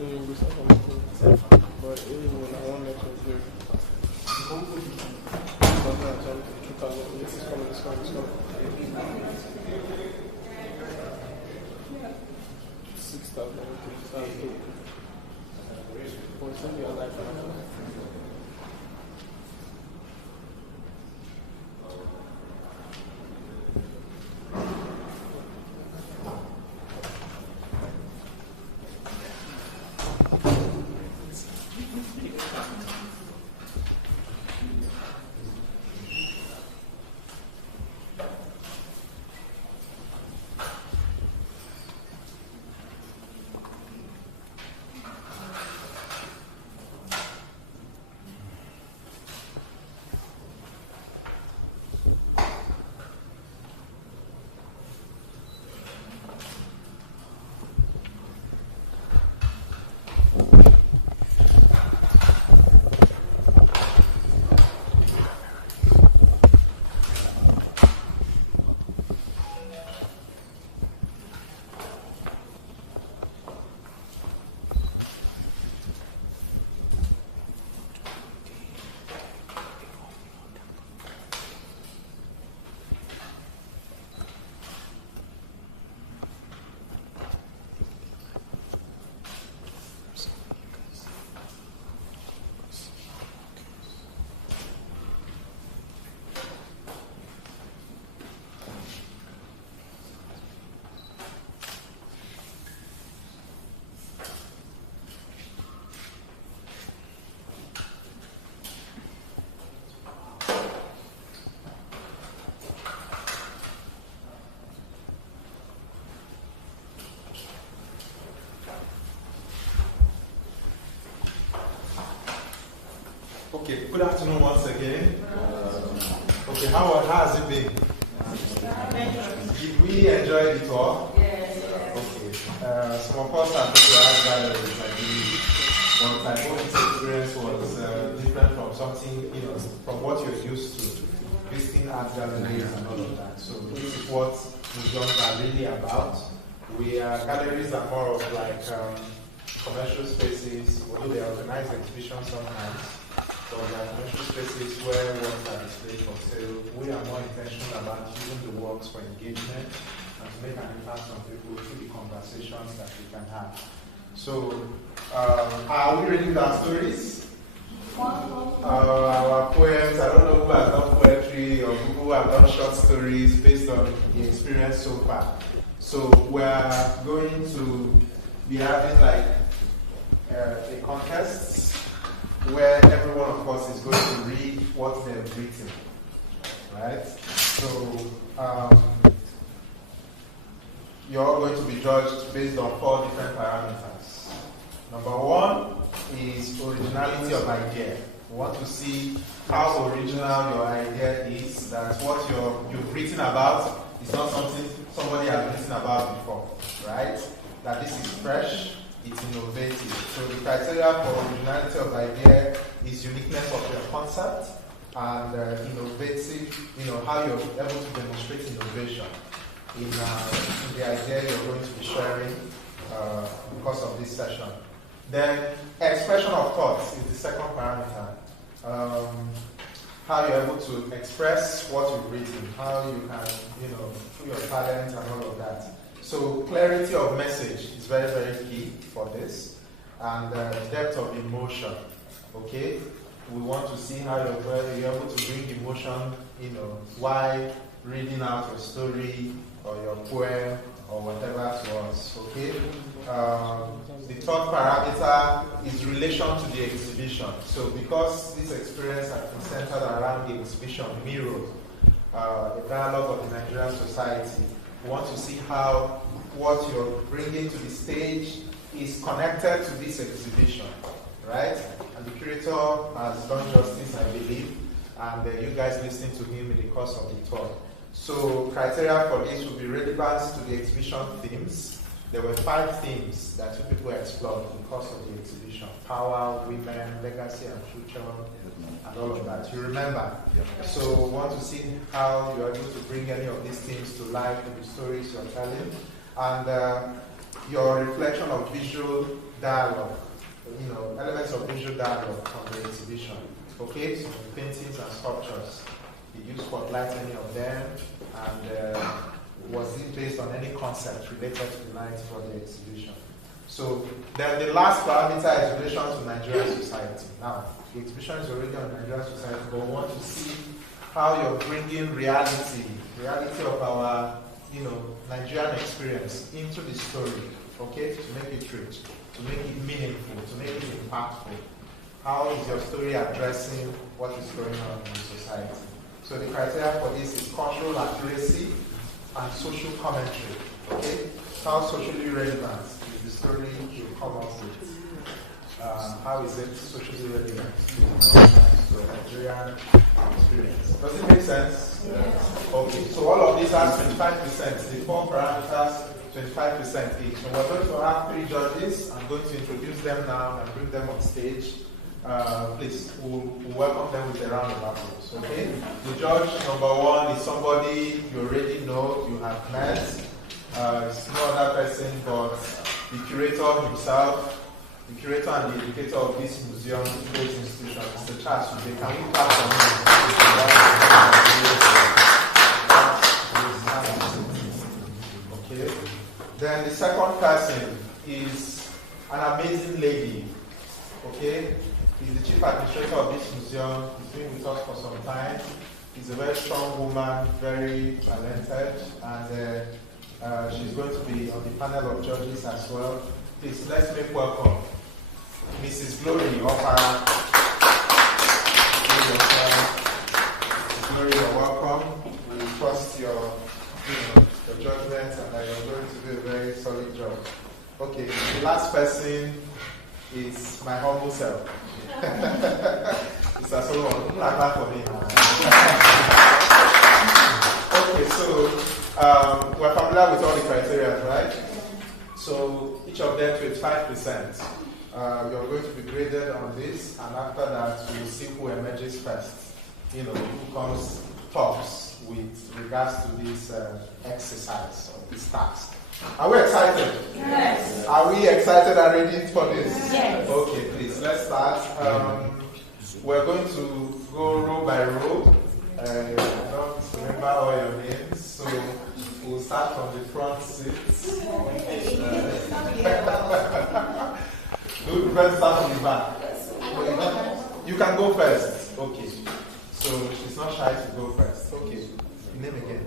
But even when I want to give, this is coming. 6,000, for something I like. Okay, good afternoon once again. Okay, how has it been? Did we enjoy the tour? Yes. Okay. Some of us have been to art galleries, I believe. But my own experience was different from something, from what you're used to. Visiting art galleries and all of that. So this is what museums are really about. Galleries are more of like commercial spaces, although they organize exhibitions sometimes. So there are commercial spaces where works are displayed for sale. We are more intentional about using the works for engagement and to make an impact on people through the conversations that we can have. So, are we ready with our stories? Our poems, I don't know who has done poetry or who have done short stories based on the experience so far. So, we're going to be having like a contest where every one of us is going to read what they've written, right? So you're all going to be judged based on 4 different parameters. Number 1 is originality of idea. We want to see how original your idea is, that what you've written about is not something somebody has written about before, right? That this is fresh, it's innovative. So the criteria for originality of idea is uniqueness of your concept and innovative, how you're able to demonstrate innovation in the idea you're going to be sharing because of this session. Then expression of thoughts is the second parameter. How you're able to express what you've written, how you can, through your talent and all of that. So clarity of message is very, very key for this, and depth of emotion. Okay, we want to see how you're able to bring emotion, while reading out your story or your poem or whatever to us. Okay, the third parameter is relation to the exhibition. So because this experience has been centered around the exhibition Mirror, the dialogue of the Nigerian society. We want to see how what you're bringing to the stage is connected to this exhibition, right? And the curator has done justice, I believe, and you guys listening to him in the course of the tour. So criteria for this will be relevance to the exhibition themes. There were 5 themes that you people explored in the course of the exhibition: power, women, legacy and future, and all of that. You remember? So we want to see how you're able to bring any of these themes to life in the stories you're telling. And your reflection of visual dialogue, elements of visual dialogue from the exhibition. Okay, so paintings and sculptures. Did you spotlight any of them? And was it based on any concept related to the night for the exhibition? So then the last parameter is relation to Nigerian society. Now, the exhibition is already on Nigerian society, but we want to see how you're bringing reality of our, Nigerian experience into the story, okay, to make it rich, to make it meaningful, to make it impactful. How is your story addressing what is going on in society? So the criteria for this is cultural accuracy and social commentary, okay? How socially relevant is the story you come up with? How is it socially relevant to Nigerian experience? Does it make sense? Yes. Okay, so all of these are 25%. The 4 parameters, 25% each. And we're going to have 3 judges. I'm going to introduce them now and bring them on stage. Please, we'll welcome them with a round of applause. Okay? The judge number 1 is somebody you already know, you have met. It's no other person but the curator himself. The curator and the educator of this museum, this institution, Mr. Charles. Can we clap for him? Okay. Then the second person is an amazing lady. Okay. He's the chief administrator of this museum. He's been with us for some time. He's a very strong woman, very talented, and she's going to be on the panel of judges as well. Please, let's make welcome Mrs. Glory Opara. Glory, you're welcome. We trust your judgment and that you're going to do a very solid job. Okay, the last person is my humble self. Mr. Solomon, clap for me. Okay, so we're familiar with all the criteria, right? So each of them 25%. You're going to be graded on this, and after that, we'll see who emerges first. Who comes tops with regards to this exercise or this task. Are we excited? Yes. Are we excited and ready for this? Yes. Okay, please, let's start. We're going to go row by row. I don't remember all your names, so we'll start from the front seats. Do you prefer to start from the back? You can go first. Okay. So she's not shy to go first. Okay. Name again.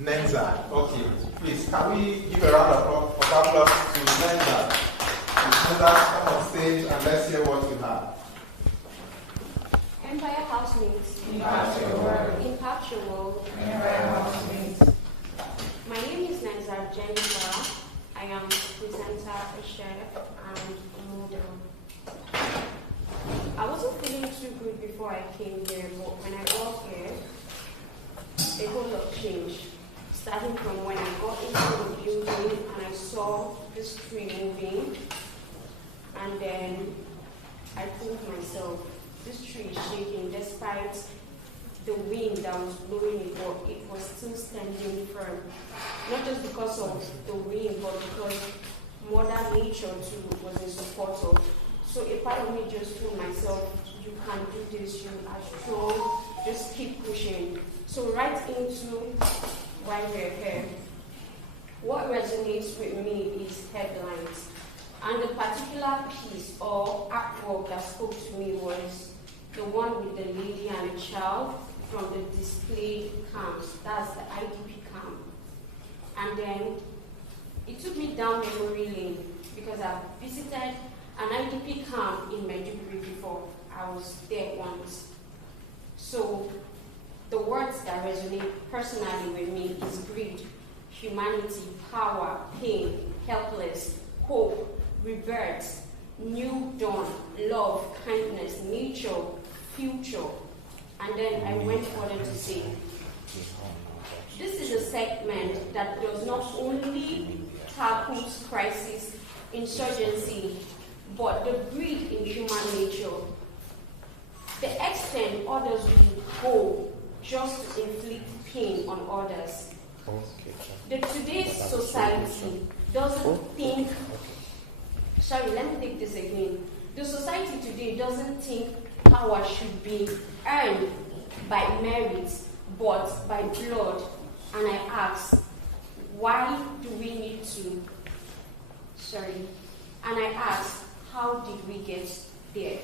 Nenza. Okay. Please, can we give a round of applause to Nenza? Nenza, come on stage and let's hear what you have. Empire housemates. Impact your world. Empire housemates. My name is Nenza Jennifer. I am a presenter, a chef, and a model. I wasn't feeling too good before I came here, but when I got here, a whole lot changed. Starting from when I got into the building and I saw this tree moving, and then I told myself, this tree is shaking despite the wind that was blowing it, but it was still standing firm. Not just because of the wind, but because Mother Nature too was in support of. So a part of me just told myself, you can do this, you are strong, just keep pushing. So right into why we're here. What resonates with me is headlines. And the particular piece or artwork that spoke to me was the one with the lady and the child from the display camps. That's the IDP camp. And then it took me down memory lane because I've visited an IDP camp in Maiduguri before. I was there once. So the words that resonate personally with me is greed, humanity, power, pain, helpless, hope, rebirth, new dawn, love, kindness, nature, future. And then I went further to say, this is a segment that does not only tackles crisis, insurgency, but the greed in human nature. The extent others will go just to inflict pain on others. The today's society doesn't think, sorry, let me take this again. The society today doesn't think power should be earned by merit, but by blood. And I ask, why do we need to, and I ask, how did we get there?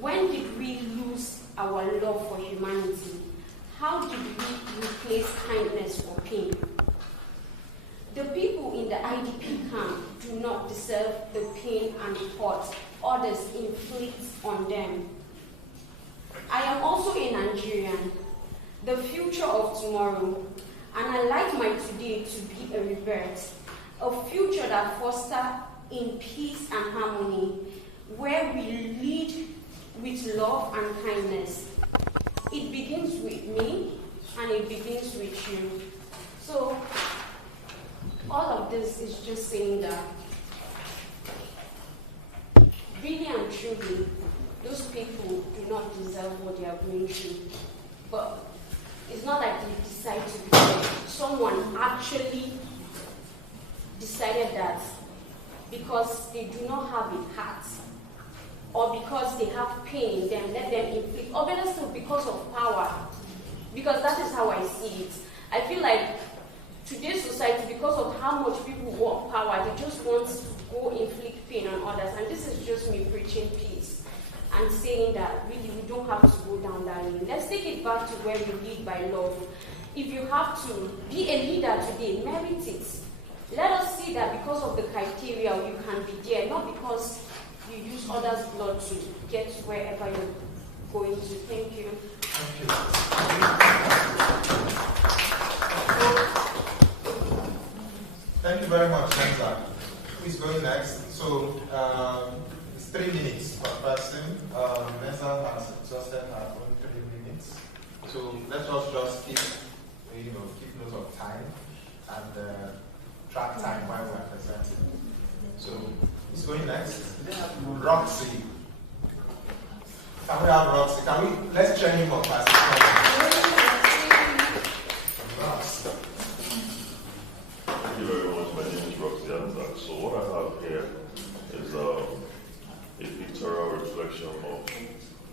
When did we lose our love for humanity? How did we replace kindness for pain? The people in the IDP camp do not deserve the pain and hurt others inflict on them. I am also a Nigerian, the future of tomorrow, and I like my today to be a rebirth, a future that fosters in peace and harmony, where we lead with love and kindness. It begins with me, and it begins with you. So, all of this is just saying that, really and truly, those people do not deserve what they are going through. But it's not like they decide to be there. Someone actually decided that because they do not have a heart, or because they have pain in them, let them inflict, or better still, because of power. Because that is how I see it. I feel like today's society, because of how much people want power, they just want to go inflict pain on others. And this is just me preaching peace and saying that really we don't have to go down that lane. Let's take it back to where we lead by love. If you have to be a leader today, merit it. Let us see that because of the criteria you can be there, not because you use others' blood to get wherever you're going to. Thank you. Thank you. Thank you very much, Neza. Who is going next? So, it's 3 minutes per person. Neza has exhausted her own 3 minutes. So, let us just keep note of time and track time while we are presenting. So, who's going next? Roxy. Can we have Roxy? Let's check him up as Roxy. Thank you very much. My name is Roxy Anzak. So what I have here is a pictorial reflection of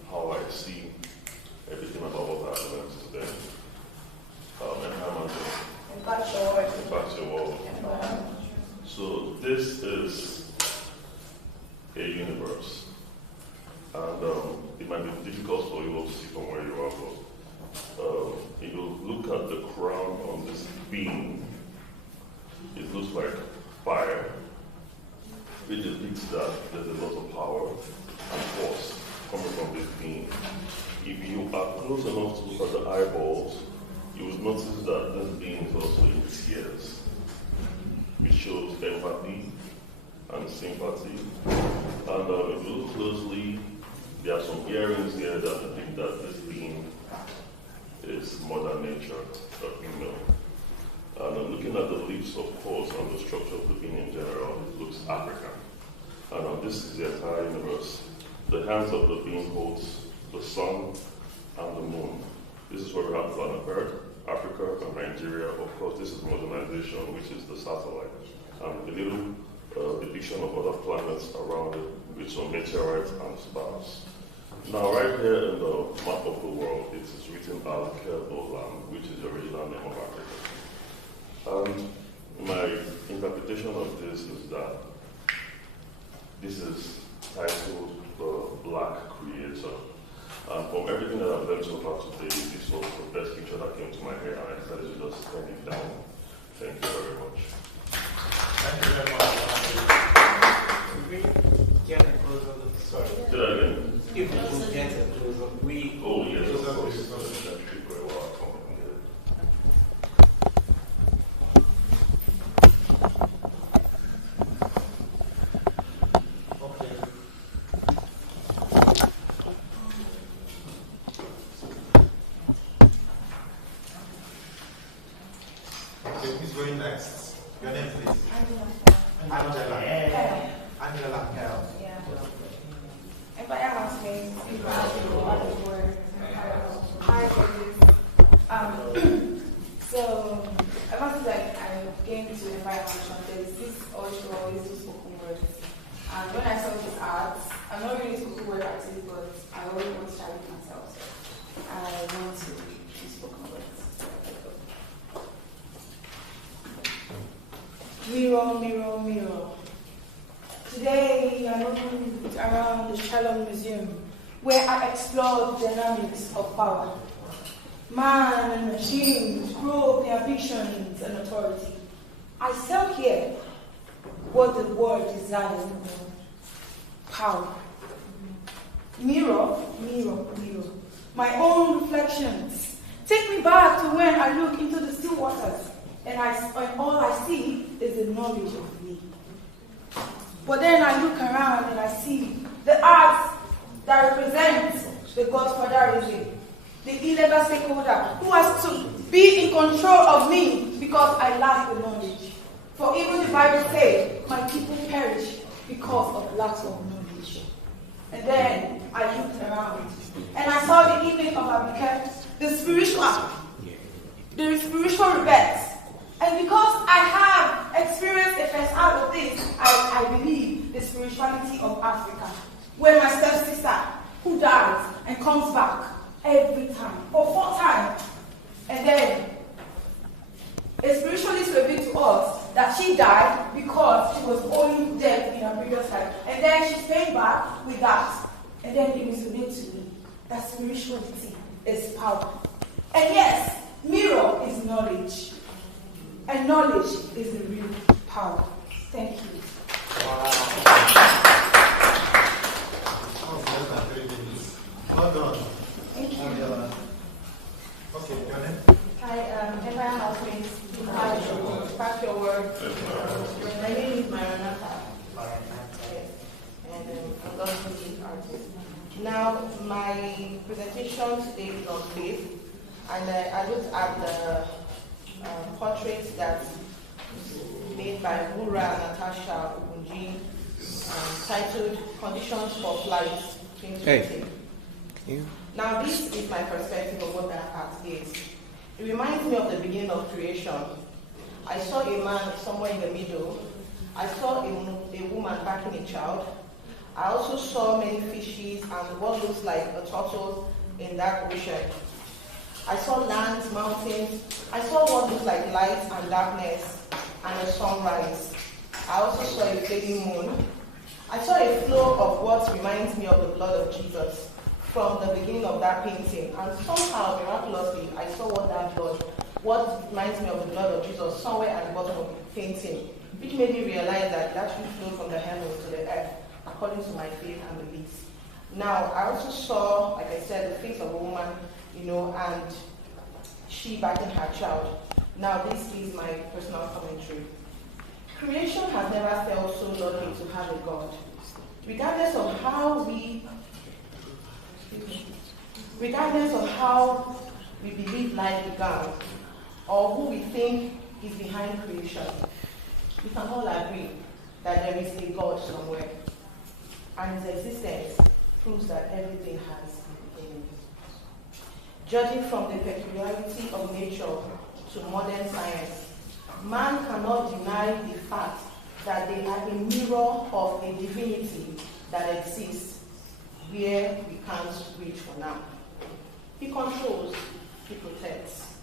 how I see everything about what happened today. Impact your world. So this is a universe. And it might be difficult for you to see from where you are, but if you look at the crown on this beam, it looks like fire. It depicts that there's a lot of power and force coming from this beam. If you are close enough to look at the eyeballs, you will notice that this beam is also in tears, which shows empathy and sympathy. And if you look closely, there are some earrings here that depict that this being is Mother Nature, the female. And looking at the lips, of course, and the structure of the being in general, it looks African. And this is the entire universe. The hands of the being holds the sun and the moon. This is where we have planet Earth, Africa, and Nigeria. Of course, this is modernization, which is the satellite. And a little depiction of other planets around it with some meteorites and stars. Now, right here in the map of the world, it is written as Kerdoland, which is the original name of Africa. And my interpretation of this is that this is titled The Black Creator. And from everything that I've learned so far today, this was the best picture that came to my head, and I decided to just turn it down. Thank you very much. Thank you very much. Could we get a close up? Sorry. Do that again. If we could get a close up, we. Oh, yes, of course. Very well. And when I saw this art, I'm not really a spoken word artist, but I always want to challenge myself. So I want to be spoken word. Mirror, mirror, mirror. Today I moved around the Shalom Museum, where I explored the dynamics of power. Man and machines grow their ambitions and authority. I still hear what the world desires: power. Mirror, mirror, mirror. My own reflections take me back to when I look into the still waters, and all I see is the knowledge of me. But then I look around and I see the arts that represent the Godfatherism, the illegal stakeholder who has to be in control of me because I lack the knowledge. For even the Bible says, my people perish because of lack of knowledge. And then I looked around and I saw the evening of Abika, the spiritual rebels. And because I have experienced a first hand of this, I believe the spirituality of Africa, where my stepsister, who dies and comes back every time, or 4 times, and then a spiritualist revealed to us that she died because she was only dead in her previous life, and then she came back with that, and then it was revealed to me that spirituality is power. And yes, mirror is knowledge. And knowledge is the real power. Thank you. Wow. Well done. Thank you. Okay, go ahead. Hi, Empire Housemates. Pack your word. My name is Maranatha. And I'm going to be an artist. Now, my presentation today is on faith. And I looked at the portraits that made by Mura Natasha Ugunji, titled Conditions for Flight 2020. Hey. Now this is my perspective of what that art is. It reminds me of the beginning of creation. I saw a man somewhere in the middle. I saw a woman backing a child. I also saw many fishes and what looks like a turtle in that ocean. I saw lands, mountains. I saw what looked like light and darkness and a sunrise. I also saw a fading moon. I saw a flow of what reminds me of the blood of Jesus from the beginning of that painting. And somehow, miraculously, I saw what reminds me of the blood of Jesus somewhere at the bottom of the painting, which made me realize that it actually flowed from the heavens to the earth, according to my faith and beliefs. Now, I also saw, like I said, the face of a woman, and she backing her child. Now, this is my personal commentary. Creation has never felt so lucky to have a God. Regardless of how we believe life began, or who we think is behind creation, we can all agree that there is a God somewhere, and his existence proves that everything has a beginning. Judging from the peculiarity of nature to modern science, man cannot deny the fact that they are a mirror of a divinity that exists where we can't reach for now. He controls, he protects.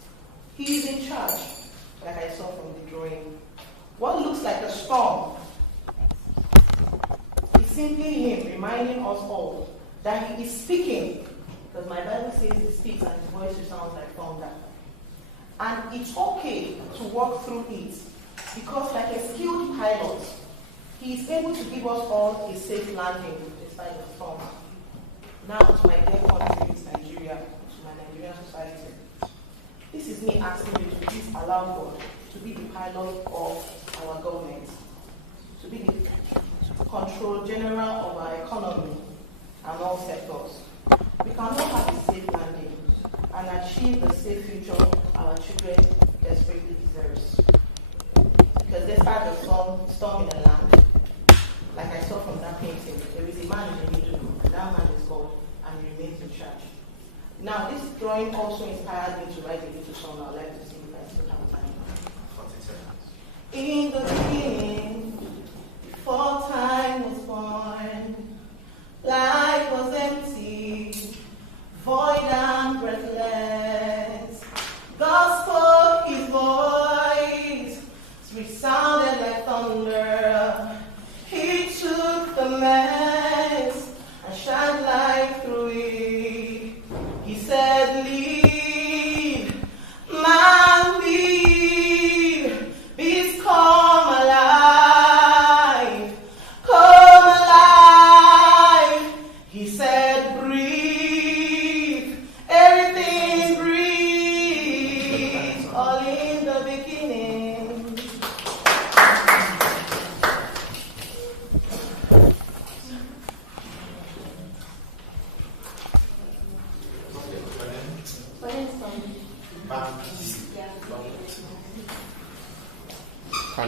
He is in charge, like I saw from the drawing. What looks like a storm is simply him reminding us all that he is speaking, because my Bible says he speaks and his voice sounds like thunder. And it's okay to walk through it, because like a skilled pilot, he is able to give us all a safe landing despite the storm. Now to my dear country, Nigeria, to my Nigerian society. This is me asking you to please allow God to be the pilot of our government, to be the control general of our economy and all sectors. We cannot have a safe landing and achieve the safe future our children desperately deserves. Because despite the storm in the land, like I saw from that painting, there is a man in the middle, and that man is God, and he remains in charge. Now, this drawing also inspired me to write a little song I'd like to sing if I still have time. 40 seconds. In the beginning, before time was born,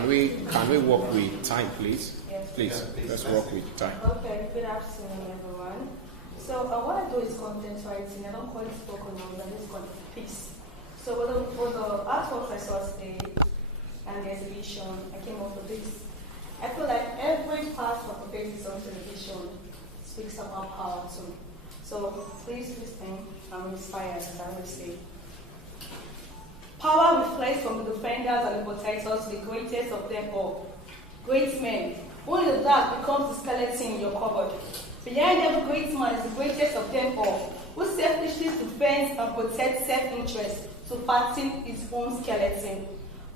Can we work with time, please? Yes. Please, let's work with time. Okay, good afternoon, everyone. So what I do is content writing. I don't call it spoken word, I just call it piece. So for the artwork I saw today and the exhibition, I came up with this. I feel like every part of the basis of the exhibition speaks about power too. So please listen, I'm inspired, as I always say. Power reflects from the defenders and the protectors, the greatest of them all. Great men. Only the dark becomes the skeleton in your cupboard. Behind every great man is the greatest of them all, who selfishly defends and protects self-interest to fatten his own skeleton.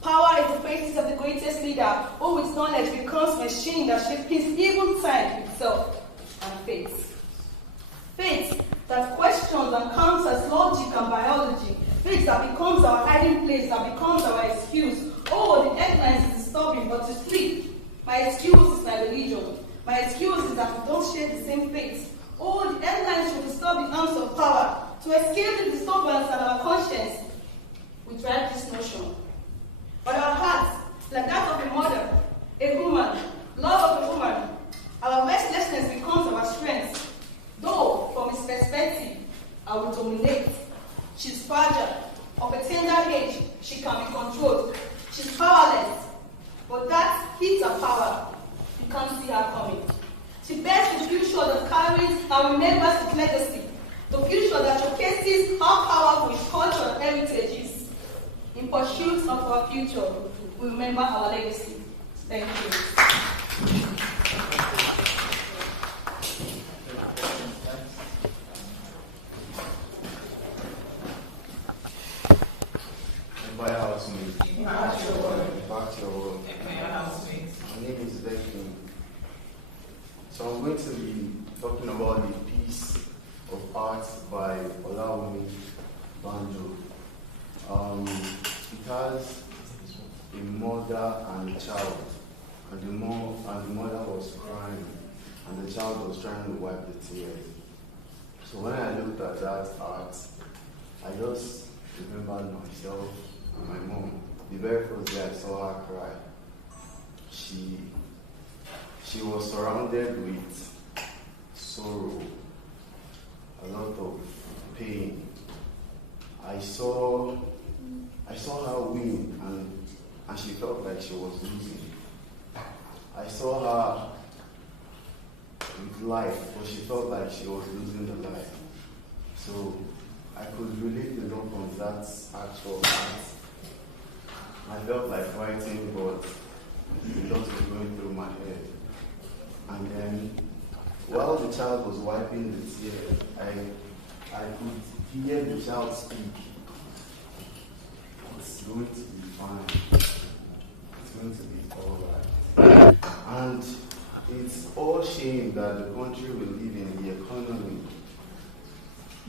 Power is the basis of the greatest leader, who with knowledge becomes machine that shapes even time itself and fate. Fate that questions and counters logic and biology. Fate that becomes our hiding place, that becomes our excuse. Oh, the headlines is disturbing, but to sleep. My excuse is my religion. My excuse is that we don't share the same fate. Oh, the headlines should disturb the arms of power. To escape the disturbance and our conscience, we drive this notion. But our hearts, like that of a mother, a woman, love of a woman, our restlessness becomes our strength. Though, from his perspective, I will dominate. She's fragile. Of a tender age, she can be controlled. She's powerless. But that heat of power, you can't see her coming. She bears the future that carries and remembers its legacy. The future that showcases how powerful its culture and heritage is. In pursuit of our future, we remember our legacy. Thank you. By housemate. Back to your work. My name is Becky. So I'm going to be talking about the piece of art by Olawumi Banjo. It has a mother and a child, and the mother was crying, and the child was trying to wipe the tears. So when I looked at that art, I just remembered myself and my mom. The very first day I saw her cry, she was surrounded with sorrow, a lot of pain. I saw her win, and she felt like she was losing. I saw her with life, but she felt like she was losing the life. So I could relate a lot from that actual art. I felt like writing, but a lot was going through my head. And then, while the child was wiping the tears, I could hear the child speak. It's going to be fine. It's going to be all right. And it's all shame that the country we live in, the economy,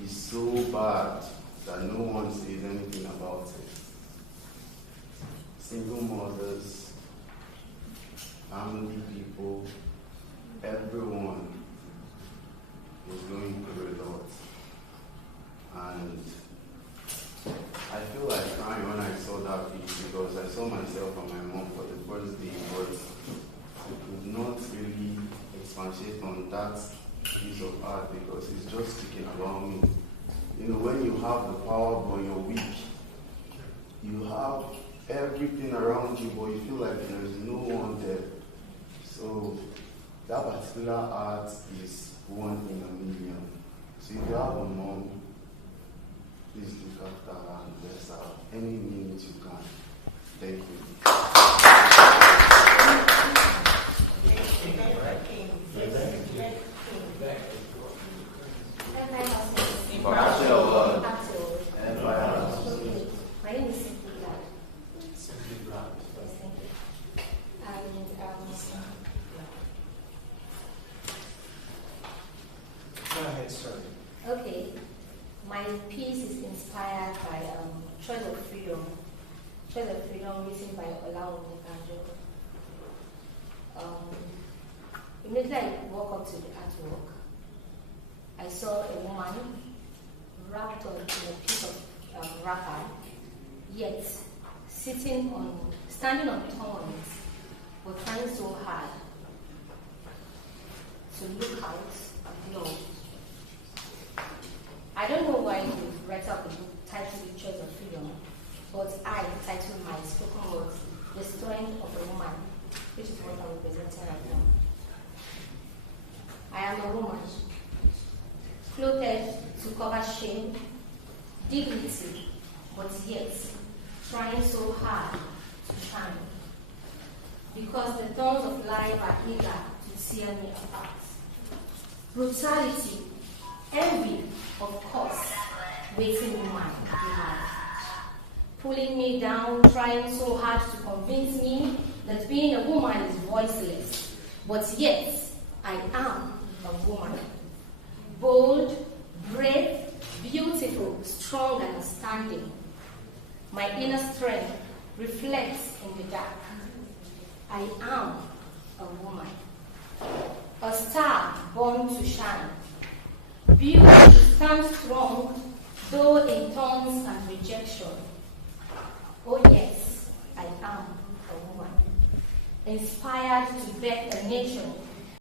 is so bad that no one says anything about it. Single mothers, family people, everyone was going through a lot. And I feel like crying when I saw that piece because I saw myself and my mom for the first day, but I could not really expatiate on that piece of art because it's just speaking about me. You know, when you have the power but you're weak, you have everything around you but you feel like there's no one there. So that particular art is one in a million. So if you have a mom, please look after her and bless her any means you can. Thank you. My name is Simply Glad. Simply Glad. Yes, thank you. Go ahead, sir. Okay, my piece is inspired by Trail of Freedom. Trail of Freedom written by Olawumi Banjo. Immediately I walked up to the artwork, I saw a woman wrapped in a piece of wrapper, yet standing on thorns but trying so hard to look out and glow. I don't know why you write up a book titled The Choice of Freedom, but I titled my spoken words The Strength of a Woman, which is what I'm representing right now. I am a woman, clothed to cover shame, dignity, but yet trying so hard to shine. Because the thorns of life are eager to tear me apart. Brutality, envy, of course, waiting woman behind. Pulling me down, trying so hard to convince me that being a woman is voiceless. But yet, I am a woman. Bold, brave, beautiful, strong, and standing. My inner strength reflects in the dark. I am a woman. A star born to shine. Built to stand strong, though in thorns and rejection. Oh yes, I am a woman. Inspired to bear a nation